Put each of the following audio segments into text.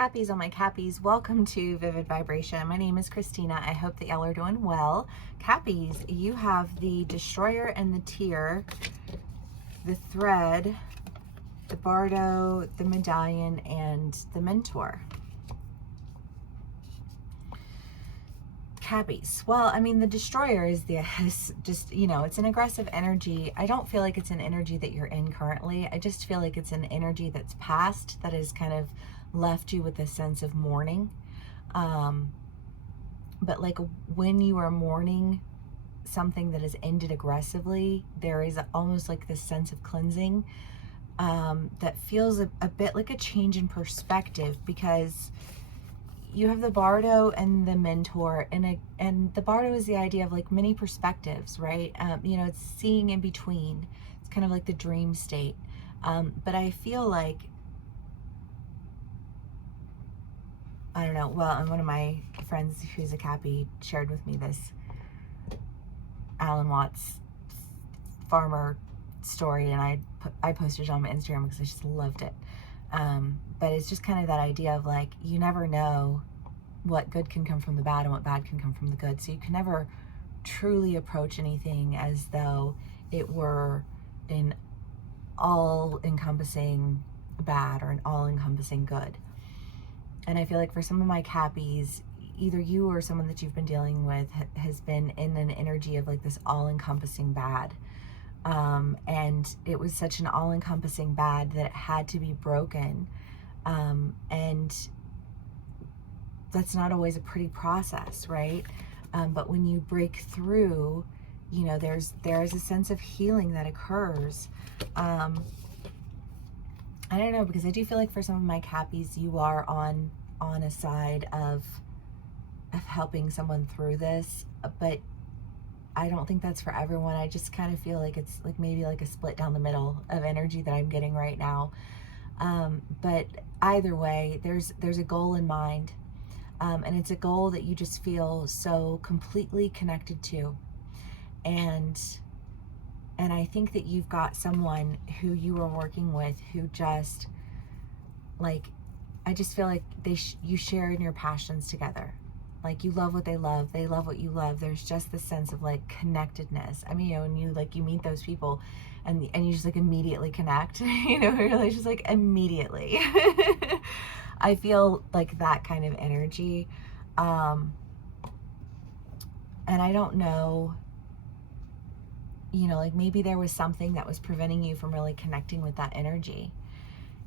Cappies, on my Cappies, welcome to Vivid Vibration. My name is Christina. I hope that y'all are doing well. Cappies, you have the Destroyer and the Tear, the Thread, the Bardo, the Medallion, and the Mentor. Cappies. Well, I mean, the Destroyer is just, it's an aggressive energy. I don't feel like it's an energy that you're in currently. I just feel like it's an energy that's past, that has kind of left you with a sense of mourning. But like when you are mourning something that has ended aggressively, there is almost like this sense of cleansing that feels a bit like a change in perspective, because you have the Bardo and the Mentor, and the Bardo is the idea of like many perspectives, right? It's seeing in between. It's kind of like the dream state. But I feel like, I don't know, well, and one of my friends who's a Cappy shared with me this Alan Watts farmer story, and I posted it on my Instagram because I just loved it. But it's just kind of that idea of like, you never know what good can come from the bad and what bad can come from the good. So you can never truly approach anything as though it were an all-encompassing bad or an all-encompassing good. And I feel like for some of my Cappies, either you or someone that you've been dealing with has been in an energy of like this all-encompassing bad. And it was such an all-encompassing bad that it had to be broken. And that's not always a pretty process, right? But when you break through, there's a sense of healing that occurs. I don't know, because I do feel like for some of my Cappies, you are on a side of helping someone through this, but I don't think that's for everyone. I just kind of feel like it's like maybe like a split down the middle of energy that I'm getting right now. But either way, there's a goal in mind, and it's a goal that you just feel so completely connected to, and I think that you've got someone who you are working with who just like, I just feel like you share in your passions together. Like you love what they love what you love. There's just this sense of like connectedness. I mean, when you meet those people and you just like immediately connect, you're just like immediately. I feel like that kind of energy. And I don't know, like maybe there was something that was preventing you from really connecting with that energy.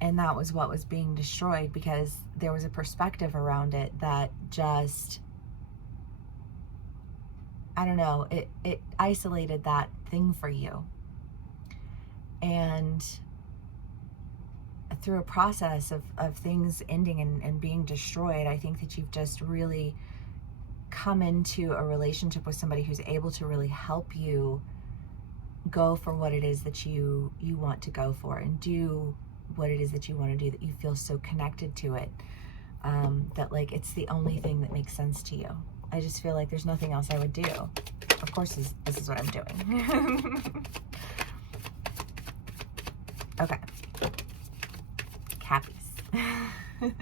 And that was what was being destroyed, because there was a perspective around it that just, I don't know, it isolated that thing for you. And through a process of things ending and being destroyed, I think that you've just really come into a relationship with somebody who's able to really help you go for what it is that you want to go for, and do what it is that you want to do, that you feel so connected to it, that like it's the only thing that makes sense to you. I just feel like there's nothing else I would do. Of course, this is what I'm doing. Okay. Cappies.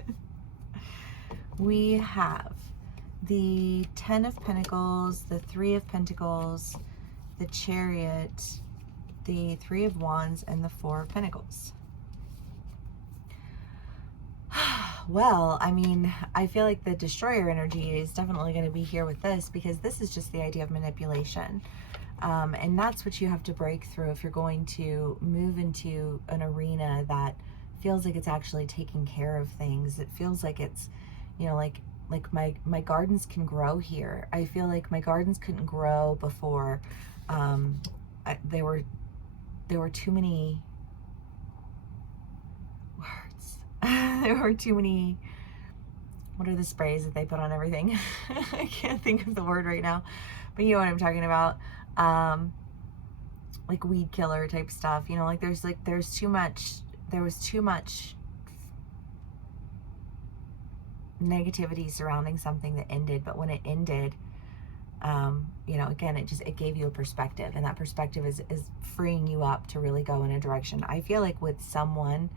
We have the 10 of Pentacles, the 3 of Pentacles, the Chariot, the 3 of Wands, and the 4 of Pentacles. Well, I mean, I feel like the Destroyer energy is definitely going to be here with this, because this is just the idea of manipulation. And that's what you have to break through if you're going to move into an arena that feels like it's actually taking care of things. It feels like it's, like my gardens can grow here. I feel like my gardens couldn't grow before. There were too many words. There were too many, what are the sprays that they put on everything? I can't think of the word right now, but you know what I'm talking about. Like weed killer type stuff, like there was too much negativity surrounding something that ended. But when it ended, again, it gave you a perspective, and that perspective is freeing you up to really go in a direction. I feel like with someone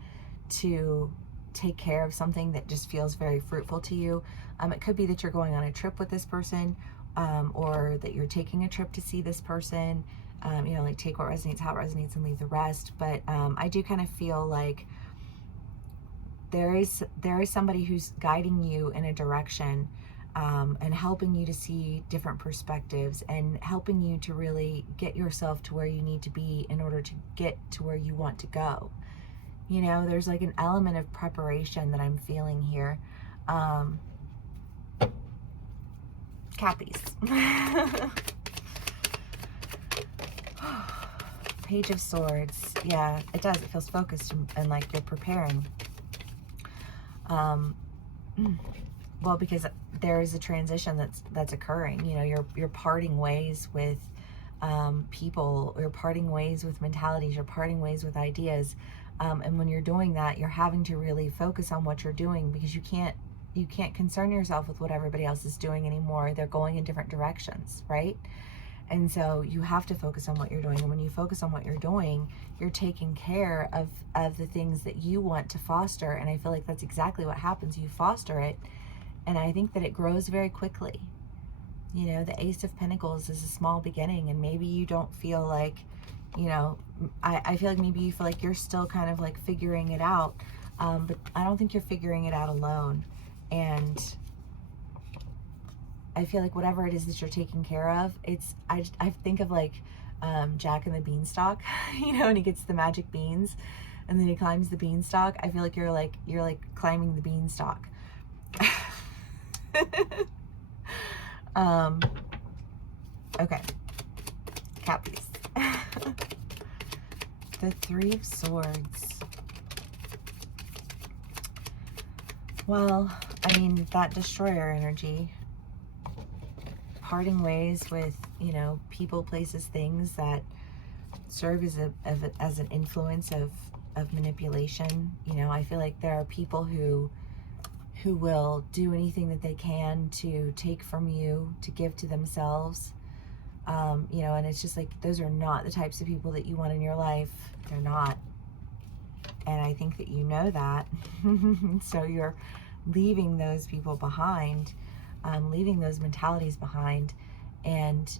to take care of something that just feels very fruitful to you. It could be that you're going on a trip with this person, or that you're taking a trip to see this person. You know, like take what resonates, how it resonates, and leave the rest. But I do kind of feel like there is somebody who's guiding you in a direction, and helping you to see different perspectives, and helping you to really get yourself to where you need to be in order to get to where you want to go. You know, there's like an element of preparation that I'm feeling here. Cappies. Page of Swords. Yeah, it does. It feels focused and like you're preparing. Well, because there is a transition that's occurring. You know, you're parting ways with people. You're parting ways with mentalities. You're parting ways with ideas. And when you're doing that, you're having to really focus on what you're doing, because you can't concern yourself with what everybody else is doing anymore. They're going in different directions, right? And so you have to focus on what you're doing. And when you focus on what you're doing, you're taking care of the things that you want to foster. And I feel like that's exactly what happens. You foster it, and I think that it grows very quickly. You know, the Ace of Pentacles is a small beginning, and maybe you don't feel like, you know, I feel like maybe you feel like you're still kind of like figuring it out, but I don't think you're figuring it out alone. And I feel like whatever it is that you're taking care of, I think of like Jack and the Beanstalk, you know, and he gets the magic beans, and then he climbs the beanstalk. I feel like you're like climbing the beanstalk. Okay, Cappies. The Three of Swords. Well, I mean, that Destroyer energy, parting ways with, you know, people, places, things that serve as an influence of manipulation. You know, I feel like there are people who will do anything that they can to take from you, to give to themselves. You know, and it's just like, those are not the types of people that you want in your life. They're not. And I think that you know that. So you're leaving those people behind, leaving those mentalities behind, and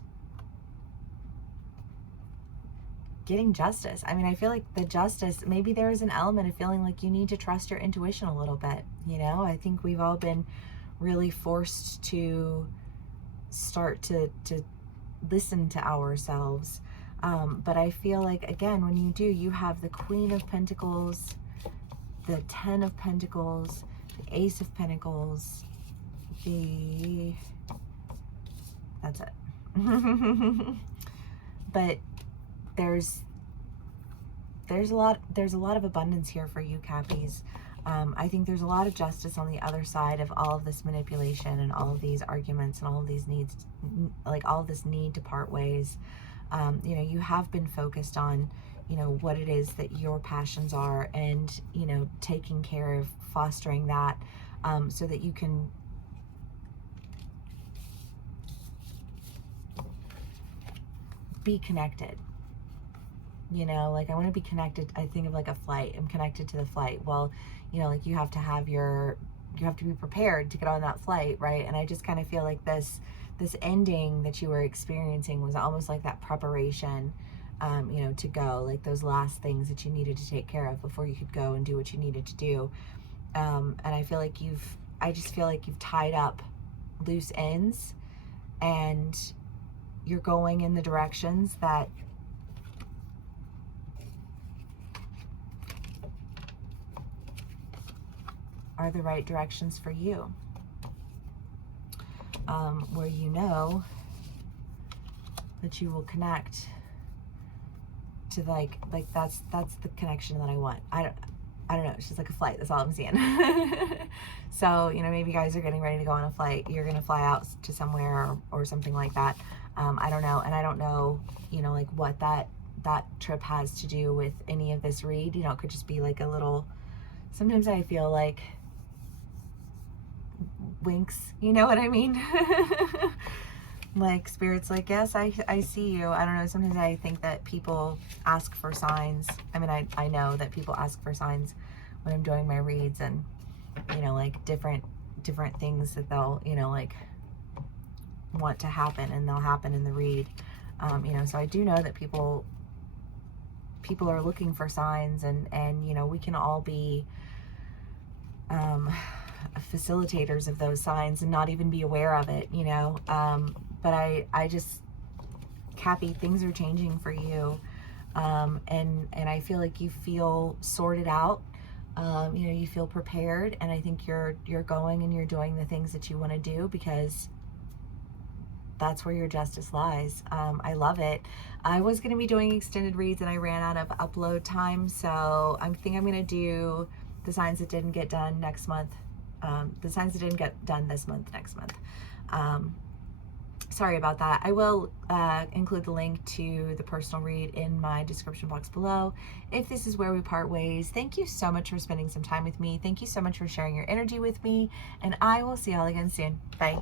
getting justice. I mean, I feel like the justice, maybe there's an element of feeling like you need to trust your intuition a little bit. You know, I think we've all been really forced to start to listen to ourselves. But I feel like, again, when you do, you have the Queen of Pentacles, the Ten of Pentacles, the Ace of Pentacles, that's it. But there's a lot of abundance here for you, Cappies. I think there's a lot of justice on the other side of all of this manipulation and all of these arguments and all of these needs, like all of this need to part ways. You know, you have been focused on, you know, what it is that your passions are, and, you know, taking care of fostering that, so that you can be connected. You know, like, I want to be connected. I think of like a flight. I'm connected to the flight. Well, you know, like, you have to be prepared to get on that flight, right? And I just kind of feel like this ending that you were experiencing was almost like that preparation, you know, to go, like those last things that you needed to take care of before you could go and do what you needed to do. And I feel like I just feel like you've tied up loose ends, and you're going in the directions that are the right directions for you. Where you know that you will connect to like that's the connection that I want. I don't know, it's just like a flight, that's all I'm seeing. So, you know, maybe you guys are getting ready to go on a flight, you're gonna fly out to somewhere or something like that. I don't know, and I don't know, you know, like what that trip has to do with any of this read. You know, it could just be like a little, sometimes I feel like winks, you know what I mean? Like, Spirit's like, yes, I see you. I don't know, sometimes I think that people ask for signs. I mean, I know that people ask for signs when I'm doing my reads, and you know, like different things that they'll, you know, like want to happen, and they'll happen in the read. You know, so I do know that people are looking for signs, and you know, we can all be facilitators of those signs and not even be aware of it, you know. But I just, Cappy, things are changing for you, and I feel like you feel sorted out. You know, you feel prepared, and I think you're going and you're doing the things that you want to do, because that's where your justice lies. I love it. I was going to be doing extended reads and I ran out of upload time, so I think I'm going to do the signs that didn't get done next month. The signs that didn't get done this month, next month. Sorry about that. I will include the link to the personal read in my description box below. If this is where we part ways, thank you so much for spending some time with me. Thank you so much for sharing your energy with me, and I will see y'all again soon. Bye.